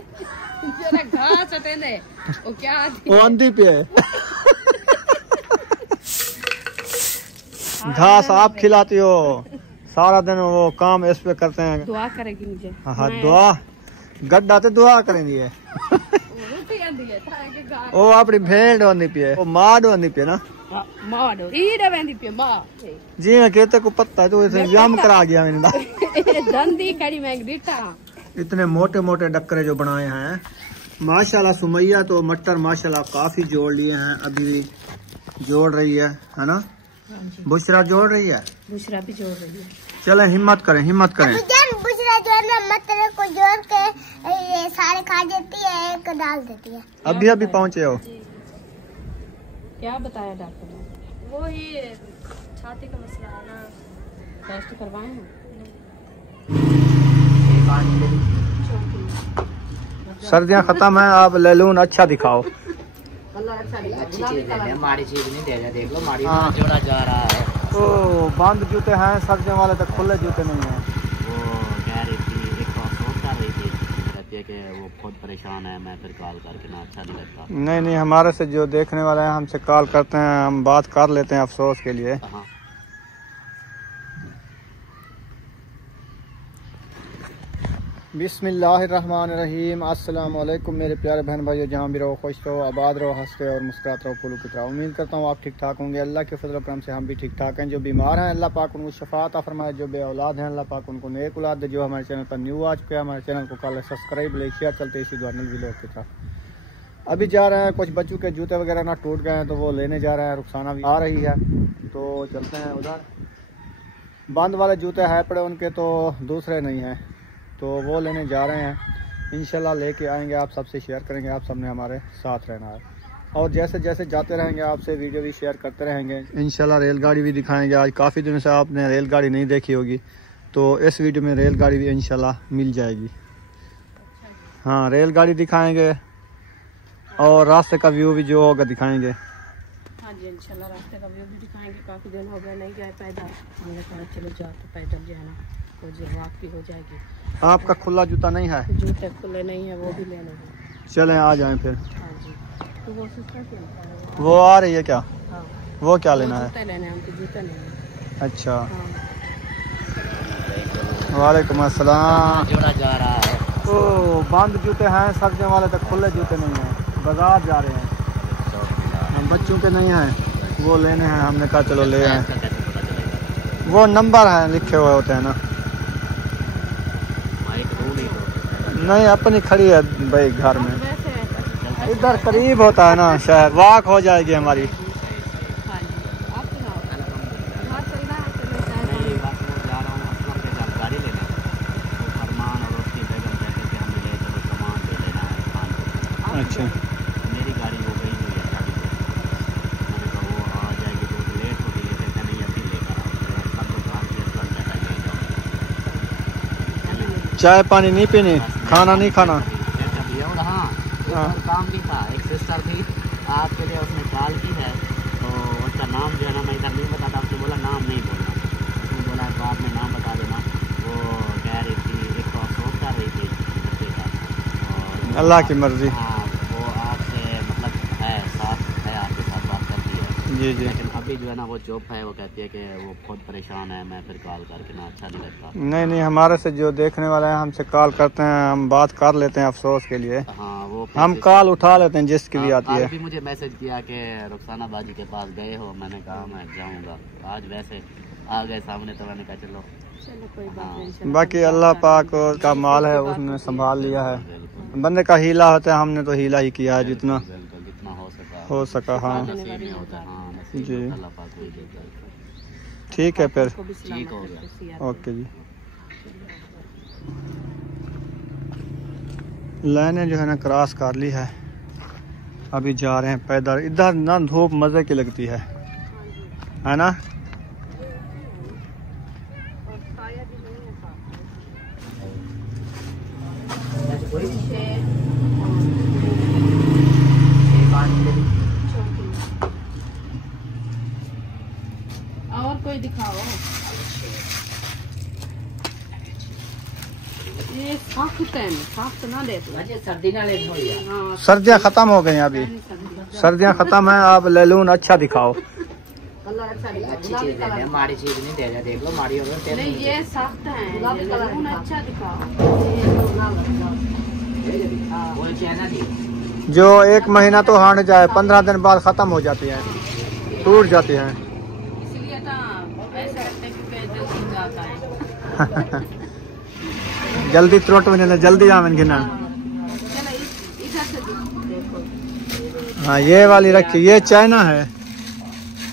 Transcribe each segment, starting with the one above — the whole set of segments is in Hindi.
जरा घास हटे दे वो क्या आती वो अंधी पे है। घास आप खिलाती हो सारा दिन, वो काम इस पे करते हैं। दुआ करेगी मुझे। हाँ दुआ गड्ढा तो दुआ करेंगी है। वो अपनी भेड़ होनी पे, वो माड़ होनी पे ना। जी मैं कहते को पता है तो व्यायाम करा गया मैंने। दंदी कड़ी मैं इतने मोटे मोटे डक्करे जो बनाए हैं माशाल्लाह। सुमैया तो मटर माशाल्लाह काफी जोड़ लिए हैं, अभी भी जोड़ रही है ना। बुशरा जोड़ रही है, बुशरा भी जोड़ रही है। चले हिम्मत करें, हिम्मत करें। बुशरा जो है ना मटर को जोड़ के ये सारे खा देती है, एक डाल देती है। अभी अभी पहुँचे हो? क्या बताया डॉक्टर ने? वो ही छाती का मसला है ना, टेस्ट करवाए हैं। सर्दियाँ खत्म है, आप लैलून अच्छा दिखाओ। अच्छी चीज है, माड़ी चीज नहीं दे रहे। देख लो माड़ी जोड़ा जा रहा है। तो बंद जूते हैं, सर्दियों वाले तक खुले जूते नहीं हैं। वो कह रही थी, एक तो अफसोस कर रही थी, कहती है कि वो खुद परेशान है, मैं फिर कॉल करके ना अच्छा नहीं लगता। नहीं नहीं, हमारे से जो देखने वाले हैं हमसे कॉल करते हैं, हम बात कर लेते हैं अफसोस के लिए। हाँ। बिस्मिल्लाहिर्रहमानिर्रहीम। अस्सलाम वालेकुम मेरे प्यारे बहन भाइयों, जहाँ भी रहो खुश रहो, आबाद रहो, हंसते और मुस्कुराते रहो, फूलों की तरह। उम्मीद करता हूँ आप ठीक ठाक होंगे। अल्लाह के फजल करम से हम भी ठीक ठाक हैं। जो बीमार हैं अल्लाह पाक उनको शफा अता फरमाए, जो बे औलाद हैं अल्लाह पाक उनको नेक औलाद दे। जो हमारे चैनल पर न्यू आ चुके हैं, हमारे चैनल को कल सब्सक्राइब लेकर चलते इसी द्वारा वीडियो की तरह। अभी जा रहे हैं, कुछ बच्चों के जूते वगैरह ना टूट गए हैं तो वो लेने जा रहे हैं। रुखसाना भी आ रही है तो चलते हैं उधर। बंद वाले जूते है पड़े उनके, तो दूसरे नहीं हैं तो वो लेने जा रहे हैं। इंशाल्लाह लेके आएंगे, आप सबसे शेयर करेंगे। आप सबने हमारे साथ रहना है और जैसे जैसे जाते रहेंगे आपसे वीडियो भी शेयर करते रहेंगे। इंशाल्लाह रेलगाड़ी भी दिखाएंगे। आज काफ़ी दिनों से आपने रेलगाड़ी नहीं देखी होगी तो इस वीडियो में रेलगाड़ी भी इंशाल्लाह मिल जाएगी। हाँ रेलगाड़ी दिखाएंगे और रास्ते का व्यू भी जो होगा दिखाएंगे। हाँ जी इंशाल्लाह रास्ते का व्यू भी दिखाएंगे। काफ़ी दिन हो गए नहीं गए पैदल, हमने कहा चलो जाते पैदल जाना तो जो वॉक भी हो जाएगी। आपका खुला जूता नहीं है? जूते खुले नहीं है, वो भी लेना है। चलें आ जाएं फिर। हाँ जी। तो वो सिस्टर क्या वो आ रही है क्या? हाँ। वो क्या लेना है? जूते लेने हैं हमको, जूते लेने। अच्छा। हाँ। वालेकुम अस्सलाम। जोड़ा जा रहा है। तो बंद जूते हैं, सर्दियों वाले तक खुले जूते नहीं हैं। बाजार जा रहे हैं, हम बच्चों के नहीं हैं, वो लेने हैं। हमने कहा चलो ले आए। वो नंबर हैं लिखे हुए होते हैं ना। नहीं अपनी खड़ी है भाई घर में, इधर करीब होता है ना शहर, वॉक हो जाएगी हमारी। अच्छा मेरी गाड़ी हो गई हुई है शादी पे, मैंने कहा वो आ जाएगी तो लेट हो गई है, कहते नहीं अभी लेकर आओ। चाय पानी नहीं पीनी, खाना नहीं खाना। हाँ काम भी था, एक सिस्टर थी आपके लिए, उसने कॉल की है तो उसका नाम जो है ना मैं इधर नहीं बताता, उसने बोला नाम नहीं बोलना। उसने बोला बाद में नाम बता देना। वो कह रही थी, एक तो अफसोस कर रही थी बच्चे का, और अल्लाह की मर्जी। हाँ वो आपसे मतलब है साथ है, आपके साथ बात करती है। जी जी। लेकिन अभी जो है ना वो चुप है, वो कहती है कि वो खुद परेशान है, मैं फिर कॉल करके ना अच्छा नहीं लगता। नहीं नहीं, हमारे से जो देखने वाले हैं हमसे कॉल करते हैं, हम बात कर लेते हैं अफसोस के लिए। हाँ वो हम कॉल उठा लेते हैं जिसकी भी आती है। आज भी मुझे मैसेज किया कि रुखसाना बाजी के पास गए हो, मैंने कहा मैं जाऊंगा। आज वैसे आ गए सामने तो मैंने कहा चलो कोई बात नहीं। बाकी अल्लाह पाक का माल है, उसने संभाल लिया है। बंदे का हीला होता है, हमने तो हीला ही किया है जितना जितना हो सका। हाँ जी जी ठीक है फिर, ठीक हो गया। ओके जी। लाइनें जो है ना क्रॉस कर ली है, अभी जा रहे हैं पैदल। इधर ना धूप मज़े की लगती है ना। और कोई दिखाओ। ये साफ ना दे सर्दी ना ले थोड़ी है। हाँ सर्दियाँ खत्म हो गई हैं अभी, सर्दियाँ खत्म है। अब लैलून अच्छा दिखाओ। कलर अच्छा दिखा, अच्छी चीज दे दे, हमारी चीज नहीं दे रहे। देख लो हमारी हो गई। नहीं ये सख्त है, लैलून अच्छा दिखाओ। बोल के ना दी जो 1 महीना तो हार जाए, 15 दिन बाद खत्म हो जाती है, टूट जाती है। इसलिए तो ऐसे करते कि जल्दी जाता है। जल्दी त्रोट में जल्दी आवन गिना। चलो इधर से देखो। हाँ ये वाली रखी, ये चाइना है।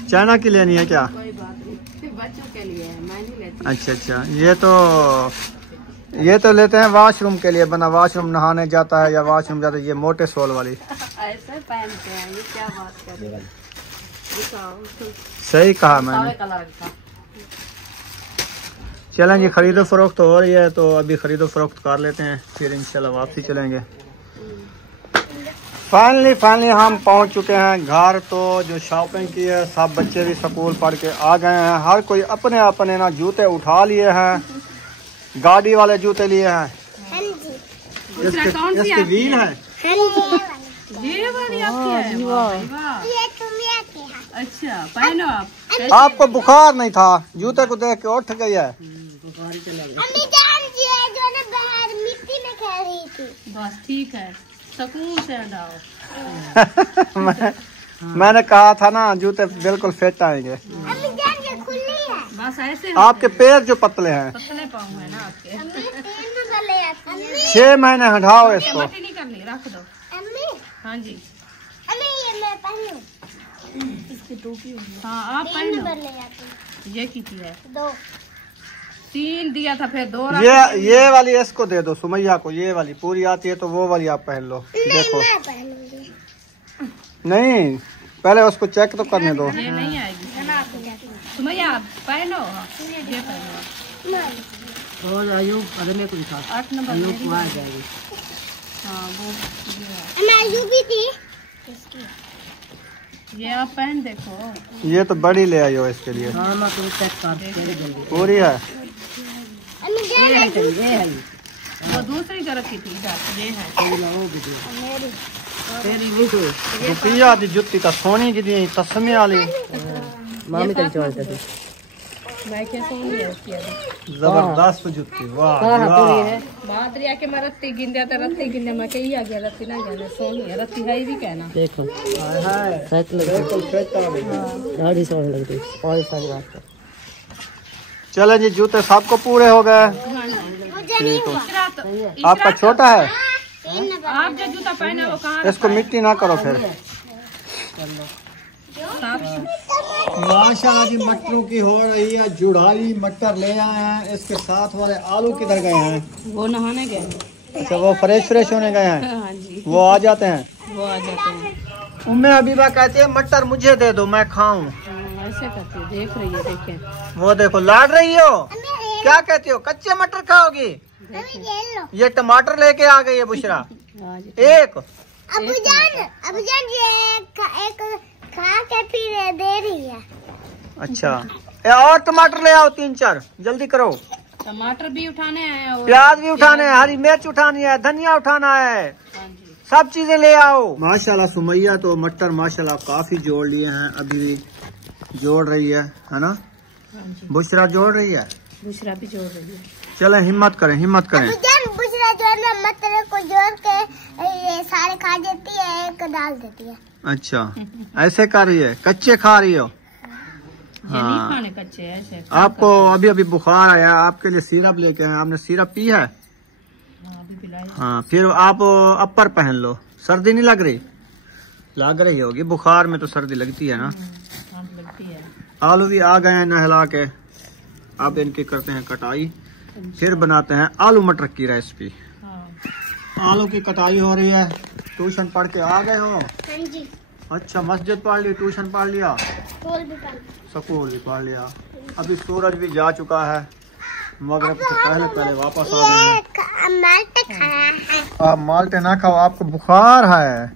चाइना की लेनी है क्या? कोई बात नहीं, बच्चों के लिए है, मैं नहीं लेती। अच्छा अच्छा, ये तो लेते हैं वॉशरूम के लिए, बना वॉशरूम नहाने जाता है या वॉशरूम जाता है। ये मोटे सोल वाली ऐसे पहनते हैं, ये क्या बात कर रहे हैं? दिखाओ। सही कहा मैंने। कलर का चलें जी, खरीदो फरोख्त हो रही है तो अभी खरीदो फरोख्त कर लेते हैं, फिर इंशाल्लाह वापसी चलेंगे। फाइनली हम पहुंच चुके हैं घर। तो जो शॉपिंग की है, सब बच्चे भी स्कूल पढ़ के आ गए हैं। हर कोई अपने अपने ना जूते उठा लिए हैं, गाड़ी वाले जूते लिए हैं। हाँ जी, इसके व्हील है। हाँ जी, ये वाली आपकी है? वाह। ये तुम्हें के है। अच्छा पहनो आप। आपको बुखार नहीं था? जूते को देख के उठ गई है। अम्मी जान जी है जो ना बाहर मिट्टी में खेल रही थी। बस ठीक है, सुकून से हटाओ। मैंने कहा था ना, जूते बिल्कुल फिट आएंगे। अम्मी जान ये खुली है। बस ऐसे आपके पैर जो पतले हैं, पतले पाँव है ना आपके। अम्मी तेल में गले आती है। 6 महीने हटाओ इसको। मट्टी नहीं करनी, रख दो। अम्मी, हाँ जी, अम्मी ये मैं पहनूं? इसकी टोपी। हाँ आप तेल में पहनो। गले आती ये कितनी है? 2। 3 दिया था, फिर 2 ये वाली इसको दे दो सुमैया को। ये वाली पूरी आती है तो वो वाली आप पहन लो। देखो मैं पहनूंगी। नहीं, पहले उसको चेक तो करने दो। ये नहीं आएगी। सुमैया आप पहनो। हाँ, ये पहनो। और आयु अरे में कुछ था 8 नंबर आयु मेरी। को आ जाएगी। हाँ वो ये है। अम्मी आयु भी थी। ये आप पहन देखो। ये तो बड़ी ले आई हो इसके लिए। हां मैं तो चेक कर दे जल्दी। पूरी है। अम्मी जान ये है वो दूसरी जो रखी थी इधर, ये है। मेरी। तेरी नहीं तो रुपया दी जुत्ती ता सोनी जी तस्मे वाली मामी तेरी चॉइस है। मैं कैसे नहीं है उसकी अभी। जबरदस्त जुत्ती। वाह पूरी वाह। है। बात रिया के मैं रत्ती गिन दिया था, रत्ती गिनने में कही आ गया, रत्ती ना गया सोनी है, रत्ती है ही भी कहना। देखो हाय हाय, सच लग बिल्कुल फिट आ गई। गाड़ी से लग रही और सारी बात। चले जी, जूते सबको पूरे हो गए। मुझे नहीं हुआ। आपका छोटा है, आप जो जूता पहना वो कहाँ इसको मिट्टी ना करो फिर। माशाल्लाह जी, मटरों की हो रही है जुड़ाई। मटर ले आए हैं। इसके साथ वाले आलू किधर गए हैं? वो नहाने गए। अच्छा, वो फ्रेश होने गए हैं। हाँ जी, वो आ जाते हैं। वो आ जाते हैं। उम्मे हबीबा कहती है मटर मुझे दे दो, मैं खाऊं। ऐसे करती है, देख रही है, देखें। वो देखो लाड़ रही हो। क्या कहती हो, कच्चे मटर खाओगी? अम्मी ये लो। ये टमाटर लेके आ गई है बुशरा। हाँ जी। एक अबू जान ये एक खा के फिर दे रही है। अच्छा, और टमाटर ले आओ 3-4, जल्दी करो। टमाटर भी उठाने हैं और प्याज भी उठाने हैं, हरी मिर्च उठानी है, धनिया उठाना है, हाँ जी। सब चीजें ले आओ। माशाल्लाह सुमैया तो मटर माशाल्लाह काफी जोड़ लिए हैं, अभी जोड़ रही है ना? हाँ जी, बुशरा जोड़ रही है। दूसरा भी जोड़ रही है। चले हिम्मत करें, हिम्मत करें। अबू जान बुशरा जो है ना मटर को जोड़ के ये सारे खा देती है, एक डाल देती है। अच्छा, ऐसे कर रही है, कच्चे खा रही हो? ये नहीं हाँ। खाने कच्चे, ऐसे। आपको अभी अभी बुखार आया, आपके लिए सिरप लेके आए। आपने सिरप पी है? हाँ, अभी पिलाया। हाँ, फिर आप अपर पहन लो। सर्दी नहीं लग रही? लग रही होगी, बुखार में तो सर्दी लगती है ना। हाँ, लगती है। आलू भी आ गए हैं नहला के। अब इनकी करते हैं कटाई, फिर बनाते हैं आलू मटर की रेसिपी। हाँ। आलू की कटाई हो रही है। ट्यूशन पढ़ के आ गए हो? हाँ जी, अच्छा, मस्जिद पढ़ ली, ट्यूशन पढ़ लिया, स्कूल भी कर। स्कूल भी पढ़ लिया। अभी सूरज भी जा चुका है, मगरिब से पहले पहले वापस आ गए हैं। ये माल्टे खाया है। आप माल्टे ना खाओ, आपको बुखार है।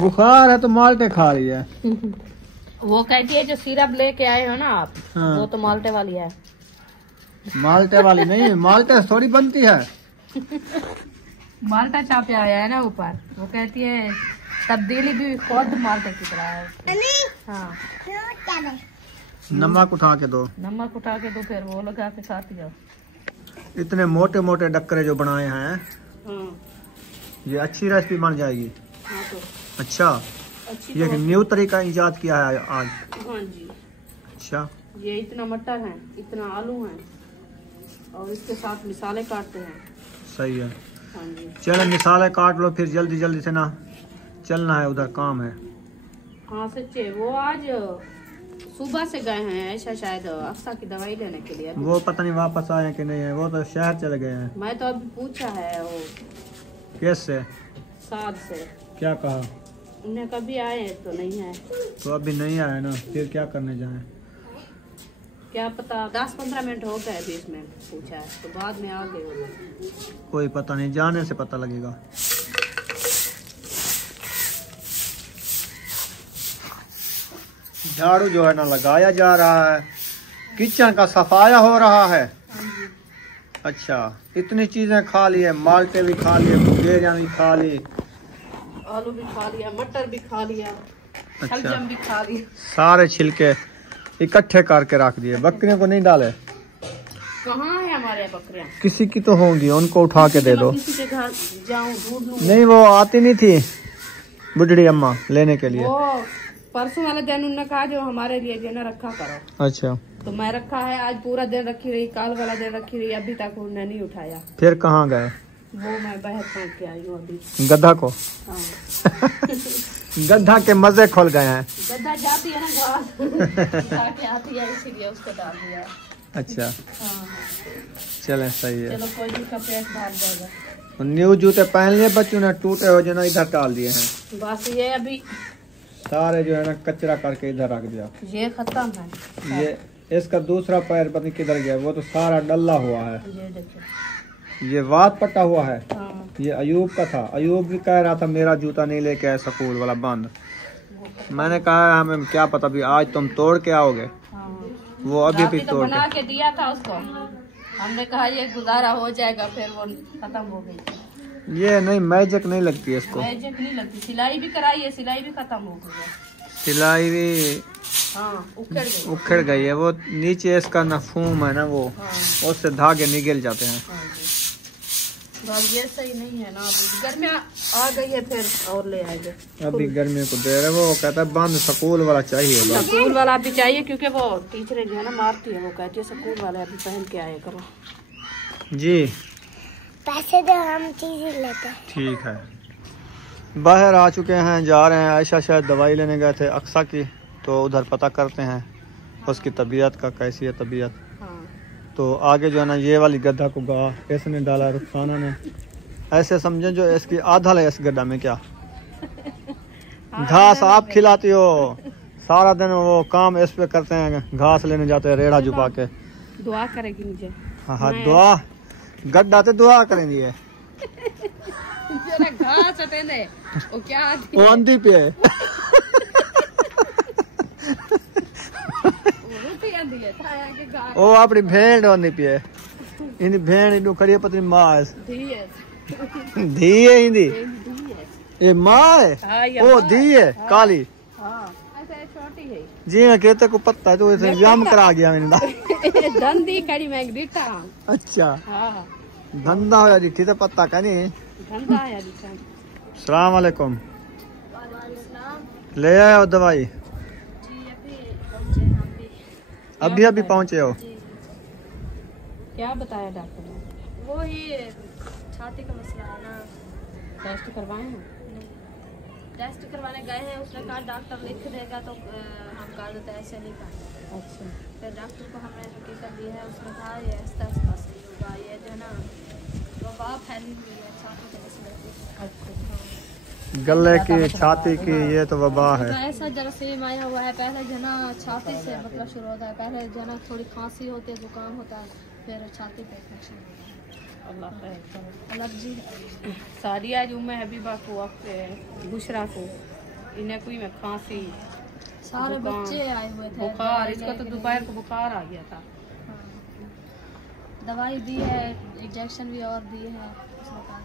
बुखार है तो माल्टे खा रही है। वो कहती है जो सिरप लेके आए हो ना आप, हाँ। वो तो माल्टे वाली है। माल्टे वाली नहीं, माल्टे थोड़ी बनती है। माल्टा चापे आया है ना ऊपर, वो कहती है तब्दीली भी खुद माल्टा की तरह है उसकी। हाँ नमक उठा के दो, नमक उठा के दो, फिर वो लगा के खाती जाओ। इतने मोटे मोटे डक्करे जो बनाए हैं, हाँ ये अच्छी रेसिपी बन जाएगी। हाँ तो अच्छा, अच्छी ये तो, न्यू तरीका इजाद किया है आज। हाँ जी, अच्छा, ये इतना मटर है, इतना आलू है, और इसके साथ मिसाले काटते हैं। सही है। हाँ जी, चलो मिसाले काट लो, फिर जल्दी जल्दी से ना चलना है, उधर काम है। हाँ सच्चे, वो आज सुबह से गए हैं ऐसा, शायद अक्सा की दवाई लेने के लिए। वो पता नहीं वापस आए हैं कि नहीं है, वो तो शहर चले गए हैं। मैं तो अभी पूछा है वो कैसे, साद से, क्या कहा? उन्हें कभी आए तो नहीं है, तो अभी नहीं आया ना, फिर क्या करने जाए? क्या पता 10-15 मिनट हो गए बीच में पूछा है, तो बाद में आ गए वो लोग। कोई पता नहीं, जाने से पता लगेगा। झाड़ू जो है ना लगाया जा रहा है, किचन का सफाया हो रहा है। अच्छा, इतनी चीजें खा ली है, माल्टे भी खा लिए, बुगेरियां भी खा ली, आलू भी खा लिया, मटर भी खा लिया, अच्छा, शलजम भी खा लिया। सारे छिलके इकट्ठे करके रख दिए। बकरियों को नहीं डाले? कहाँ है हमारे यहाँ बकरियाँ? किसी की तो होंगी, उनको उठा के दे दो। किसी के घर जाऊँ ढूंढ लूँ? नहीं, वो आती नहीं थी बुढ़ड़ी अम्मा लेने के लिए। वो परसों वाले दिन उन्होंने कहा जो हमारे लिए जो है ना रखा करो, अच्छा, तो मैं रखा है, आज पूरा दिन रखी रही, कल वाला दिन रखी रही, अभी तक उन्होंने नहीं उठाया। फिर कहाँ गए? वो मैं बाहर फेंक के आई हूँ अभी। गधा को? हाँ गधा के मजे खोल गए हैं। गद्दा जाती है ना घास जाके आती है, इसीलिए उसको डाल दिया है। अच्छा, हाँ चले सही है। चलो, कोई भी का पेट भर जाएगा। न्यू जूते पहन लिए बच्चों ने, टूटे हो जो ना इधर डाल दिए हैं। बस ये अभी सारे जो है ना कचरा करके इधर रख दिया। ये खत्म है। ये इसका दूसरा पैर पता नहीं किधर गया, वो तो सारा डल्ला हुआ है। ये देखो, ये वात पटा हुआ है। हाँ ये अयूब का था, अयूब भी कह रहा था मेरा जूता नहीं लेके आए स्कूल वाला बंद। मैंने कहा हमें क्या पता भी आज तुम तोड़ के आओगे। हाँ, वो अभी भी राती तो तोड़ बना के, के दिया था उसको, हमने कहा ये गुजारा हो जाएगा, फिर वो खत्म हो गई। ये नहीं मैजिक नहीं लगती है इसको, मैजिक नहीं लगती। सिलाई भी कराई है, सिलाई भी खत्म हो गई है। सिलाई भी हाँ, उखड़ गई है। वो नीचे इसका ना फूम है ना, वो हाँ। उससे धागे निकल जाते हैं। हाँ जी। बस ये सही नहीं है ना, अभी गर्मी आ गई है, फिर और ले आएंगे। अभी गर्मियों को दे रहे, वो कहता है बंद स्कूल वाला चाहिए बस। स्कूल वाला भी चाहिए, क्योंकि वो टीचर जो है ना मारती है, वो कहती है स्कूल वाले अभी पहन के आए करो। जी पैसे दो, हम चीज लेते हैं। ठीक है। बाहर आ चुके हैं, जा रहे हैं। आयशा शायद दवाई लेने गए थे अक्सा की, तो उधर पता करते हैं उसकी तबीयत का, कैसी है तबीयत। हाँ। तो आगे जो है ना ये वाली गड्ढा को गा इसने डाला, रुखसाना ने। ऐसे समझे जो इसकी आधा है इस गड्ढा में। क्या घास आप खिलाती हो? सारा दिन वो काम इस पे करते हैं, घास लेने जाते हैं रेड़ा झुका के। दुआ करेगी मुझे। हाँ हाँ, दुआ गड्ढा तो दुआ करेंगे। घास हटे दे, वो क्या आती वो अंधी पे है। वो अपनी भेड़ होनी पे है। इन भेड़ इनु करिए पत्नी मास धी है हिंदी, ये माँ है, वो धी है काली। छोटी है जी हाँ, कहते को पत्ता है, तो इसे व्यायाम करा गया मैंने। धंधी कड़ी मैं दिखा। अच्छा, हाँ, धंधा हो दिखी तो पत्ता का नहीं। धंधा है दिखा। सलाम वालेकुम। ले आए हो दवाई? अभी अभी पहुँचे हो? क्या बताया डॉक्टर ने? वो ही छाती का मसला है ना। टेस्ट करवाए हैं? टेस्ट करवाने गए हैं, उसने कहा डॉक्टर लिख देगा तो हम कर देते हैं, ऐसे नहीं करते। अच्छा, फिर डॉक्टर को हमने हकीकत दी है, उसने कहा ये आस्ता आस्ता सही होगा, ये जो है ना वबा फैली हुई है छाती के मसले की। गले की, छाती की, ये तो वबा है। तो ऐसा जरासीम आया हुआ है, पहले जो है ना छाती से मतलब शुरू होता है, पहले जो है ना थोड़ी खांसी होती है, जुकाम होता है, फिर छाती पे इन्फेक्शन होता है। अल्लाह खैर करे। एलर्जी सादिया जुम्मे हबीबा को, बुशरा को, इन्हें कोई में खांसी, सारे जुकाम, बच्चे आए हुए थे। बुखार। इसका तो दोपहर को बुखार आ गया था। दवाई दी है, इंजेक्शन भी और दिए हैं, उसने कहा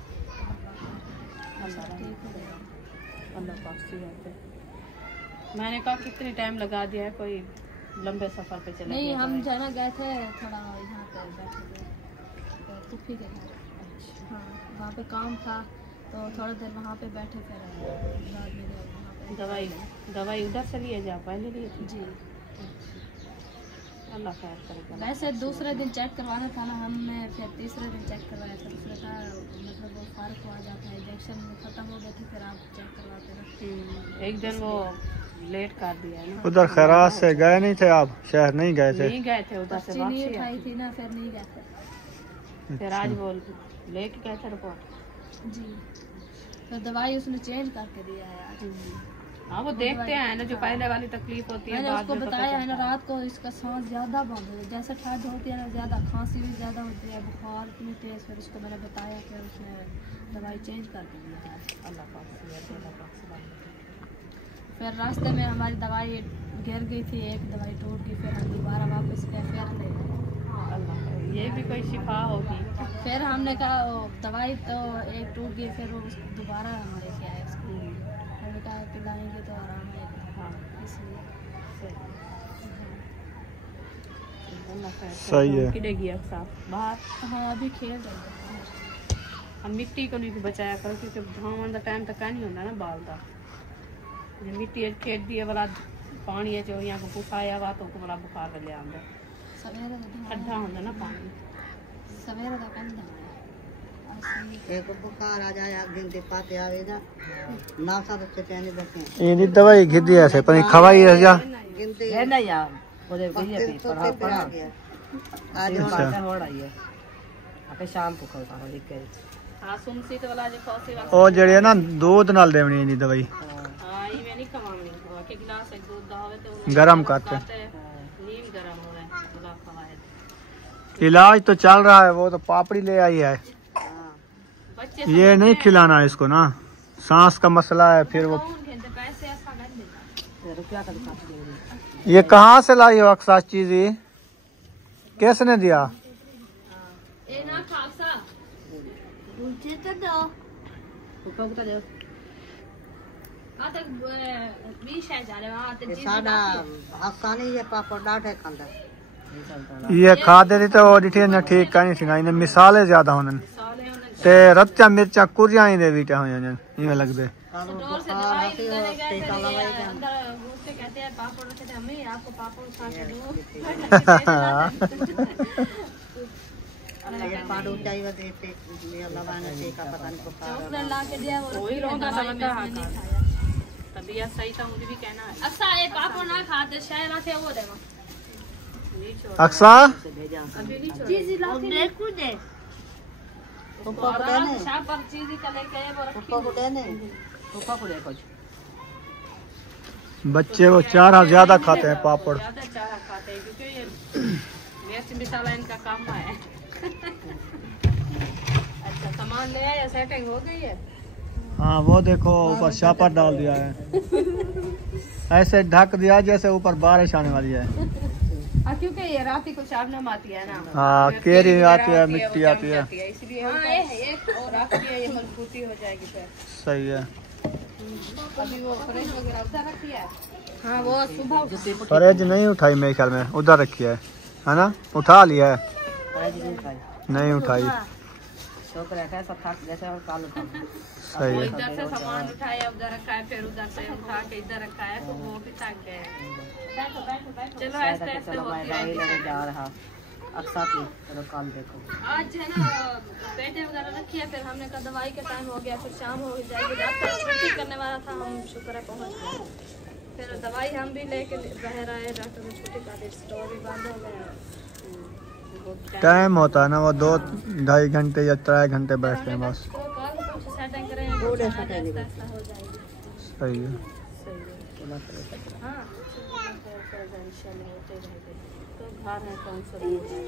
ठीक हो गया। अल्लाह पाक की बात है। मैंने कहा कितने टाइम लगा दिया है, कोई लंबे सफर पे चले नहीं, गए हम थे। जो है ना गए थे थोड़ा यहाँ पे बैठे थे पुप्पी के घर। हाँ, वहाँ पे काम था तो थोड़ी देर वहाँ पे बैठे, फिर बाद में गए वहाँ पे। दवाई उधर से लिए जा पहले लिए थी? जी, अल्लाह खैर करेगा। वैसे दूसरे दिन चेक करवाना था ना हमने, फिर तीसरे दिन चेक करवाया था। उसने कहा मतलब वो फर्क हो जाता है, इंजेक्शन खत्म हो गए थे, फिर आप चेक करवाते रहे। एक दिन वो लेट कर दिया है ना। उधर खैरात से गए नहीं थे आप? शहर नहीं गए थे? नहीं गए थे उधर से, पर्ची नहीं वापसी उठाई थी ना, फिर नहीं गए थे। फिर आज वो लेके गए थे रिपोर्ट। जी, तो दवाई उसने चेंज करके दिया है आज। हाँ, वो देखते हैं ना जो पहले वाली तकलीफ होती है, मैंने बाद उसको में पता बताया है ना, चलता है। रात को इसका सांस ज़्यादा बंद हो, जैसे ठंड होती है ना ज़्यादा, खांसी भी ज़्यादा होती है, बुखार इतनी तेज़। फिर उसको मैंने बताया, फिर उसने दवाई चेंज कर दी है। अल्लाह पाक से बात। फिर रास्ते में हमारी दवाई गिर गई थी, एक दवाई टूट गई, फिर हम दोबारा वापस गए, फिर ले गए। अल्लाह का, ये भी कोई शिफा होगी। फिर हमने कहा वो दवाई तो एक टूट गई, फिर वो उसको दोबारा हम लेके आए उसको। हमने कहा पिलाएंगे तो आराम आएगा, हाँ, इसलिए। अल्लाह खैर करे। सही है। खिलेगी अक्सर बाहर। हाँ, अभी खेल रहे हैं। हम मिट्टी को नहीं बचाया करो, क्योंकि धान का टाइम तक नहीं होता ना बाल का। जे मिट्टी खेत दिए वाला पानी है जो यहाँ को बुखाया हुआ तो बड़ा बुखार ले आंदा। सवेरे ठंडा होता ना पानी। सवेरे का कंधा एक बुखार आ जाए, गिनती पाते आवेगा ना, सब चैनी बैठे ये दवाई घिदी ऐसे पर खवाई है जा। गिनती है ना यार मुझे कहिए भी पढ़ा पड़ा गया। आज आज अच्छा। हो रही है आके शाम को कल सारा लिख के हाँ, सुमसीत वाला जो खौसी वाला। ਉਹ ਜਿਹੜੇ ਆ ਨਾ दूध ਨਾਲ ਦੇਵਣੀ ਇਹਦੀ ਦਵਾਈ हाँ, ये नहीं खवानी। के गिलास एक दूध दावे तो गरम करते। नीम गरम हो रहा है, गुलाब खवाए। इलाज तो चल रहा है, वो तो पापड़ी ले आई है। बच्चे ये नहीं खिलाना इसको ना, सांस का मसला है। फिर वो कौन देते पैसे, ऐसा नहीं देता। रुपया का दुकान से ये कहाँ से लाई हो अक्सर चीज? ये किसने दिया? ए ना खासा पूछे तो दो रुपया को दे आता 20 जा रहे वहाँ ये सादा आसानी ये पापड़ डाटे कंदा ये खा दे दी तो डिठे न ठीक कहीं थी ना, इन्हें मिसाले ज्यादा होने ते रच्चा मिर्चा कुरिया ही दे बीटे होने इन्हें लग दे। स्टोर से दवाई लेने गए थे, अंदर घुस के कहते हैं पापड़ रखे थे, अम्मी आपको पापड़ खा के दो। ये पाड़ू चाहिए देते ये लगाने से का पता नहीं बुखार चॉकलेट ला के दिया, वो वही रखी है, रोंदा दवाई समझता में है नहीं हाँ। खाया। तबीयत सही था, मुझे भी कहना है। अच्छा ये पापड़ ना खाते शायद आते वो देवा नहीं छोड़ अक्सर भेजा अभी नहीं छोड़। चीज लाते देखू दे और आराम से शाम पर चीज का लेके आए, वो रखी को देने रुपया को दे कुछ बच्चे वो चारा ज्यादा खाते हैं पापड़। ज्यादा चारा खाते हैं क्योंकि ये मिर्च मसाला इनका काम है। अच्छा, सामान ले आया, सेटिंग हो गई है। हाँ वो देखो ऊपर छापा डाल दिया है, ऐसे ढक दिया जैसे ऊपर बारिश आने वाली है। हाँ, क्योंकि ये रात को शबनम आती है ना। हाँ, केरी आती है, वो मिट्टी जम आती है। जाती इसलिए हाँ, ये और रात की ये मजबूती हो जाएगी फिर। सही है। अभी वो फ्रेश वगैरह उधर रखी है। हाँ, वो सुबह फ्रिज नहीं उठाई मेरे ख्याल में, उधर रखी है ना? उठा लिया है? नहीं उठाई। तो रखा सब था जैसे और काल उठा सही वो है। इधर से सामान उठाया, उधर रखा है, फिर उधर से उठा के इधर रखा है, तो वो भी थक गए। बैठो बैठो बैठो, चलो ऐसे ऐसे चलो मैं होती गाड़ी रहेगी। लेने जा रहा अक्सा की चलो कल देखो आज है ना पेटे वगैरह रखी है, फिर हमने कहा दवाई का टाइम हो गया, फिर शाम हो जाएगी, डॉक्टर छुट्टी करने वाला था, हम शुक्र है पहुंच गए। फिर दवाई हम भी लेके बाहर आए, डॉक्टर ने छुट्टी कर दी, स्टोर भी बंद हो गया। टाइम होता है ना, वो 2-2.5 घंटे या 3 घंटे बैठते हैं बस। तो कल कुछ सेटिंग करेंगे, हो जाएगी। सही है। हाँ तो घर है कौन सा दूर है।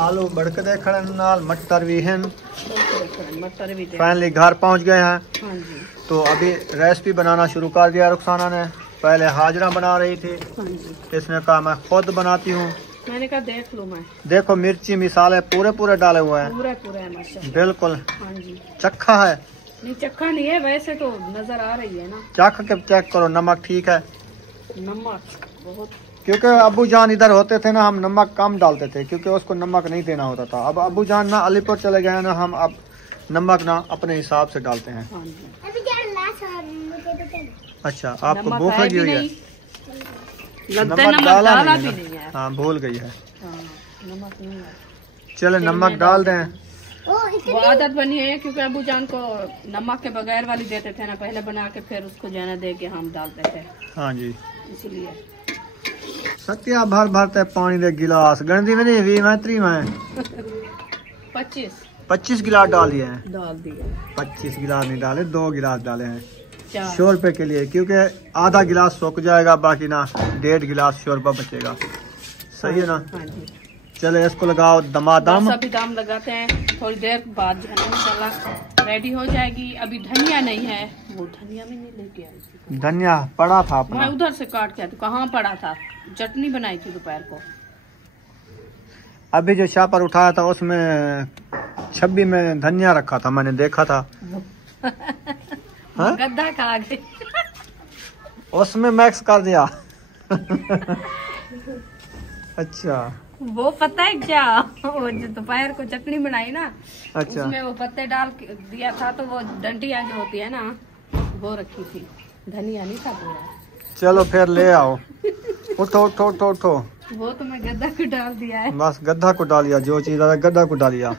आलू बड़कदे खड़े नाल मटर भी हैं। मटर भी दे। फाइनली घर पहुंच गए हैं। हाँ जी, तो अभी रेसिपी बनाना शुरू कर दिया रुखसाना ने। पहले हाजरा बना रही थी, हाँ जी। इसने कहा मैं खुद बनाती हूँ, मैंने कहा देख लूँ मैं। देखो मिर्ची मिसाले पूरे पूरे डाले हुए हैं, पूरा पूरा है माशाल्लाह। बिल्कुल। हाँ जी। चक्का है? नहीं चक्का नहीं है, वैसे तो नजर आ रही है ना। चख के चेक करो, नमक ठीक है? नमक बहुत, क्योंकि अबू जान इधर होते थे ना, हम नमक कम डालते थे क्योंकि उसको नमक नहीं देना होता था। अब अबू जान ना अलीपुर चले गए ना, हम अब नमक ना अपने हिसाब से डालते हैं। हाँ जी। अच्छा, आपको नमक भूख है लगी भी हुई है? नहीं, लगता है नमक डाला नहीं भी है नहीं है। ना? हाँ भूल गई है। हाँ, नमक नहीं है। चले नमक डाल दें। वो आदत बनी है क्योंकि अबू जान को नमक के बगैर वाली देते थे ना, पहले बना के फिर उसको जाना दे के हम डालते थे, हाँ जी। इसलिए। सत्या भर भरते पानी दे गिलास, गणती में नहीं 20 में 25 गिलास डाल दिए हैं। डाल दिया। 25 गिलास नहीं डाले, 2 गिलास डाले हैं 4। शोरबे के लिए, क्योंकि आधा गिलास सूख जाएगा, बाकी ना 1.5 गिलास शोरबा बचेगा। सही है ना? हाँ जी। चले इसको लगाओ दमादम। बस अभी दाम लगाते हैं, थोड़ी देर बाद जो है ना इंशाल्लाह रेडी हो जाएगी। अभी धनिया नहीं है, वो धनिया में नहीं लेके आई थी। धनिया पड़ा था अपना, मैं उधर से काट के आई थी। कहाँ पड़ा था? चटनी बनाई थी दोपहर को। अभी जो शापर उठाया था उसमें 26 में धनिया रखा था, मैंने देखा था। हाँ? गद्दा खा गए। उसमें मैक्स कर दिया। अच्छा, वो पता है क्या, वो जो दोपहर को चटनी बनाई ना, अच्छा। उसमें वो पत्ते डाल के दिया था, तो वो डंडिया जो होती है ना, वो रखी थी, धनिया नहीं था पूरा। चलो फिर ले आओ। उठो उठो उठो उठो। वो तो मैं गद्दा को डाल दिया है। बस गद्दा को डालिया, जो चीज है गद्दा को डालिया।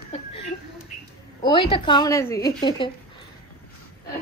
वही तो खाने सी।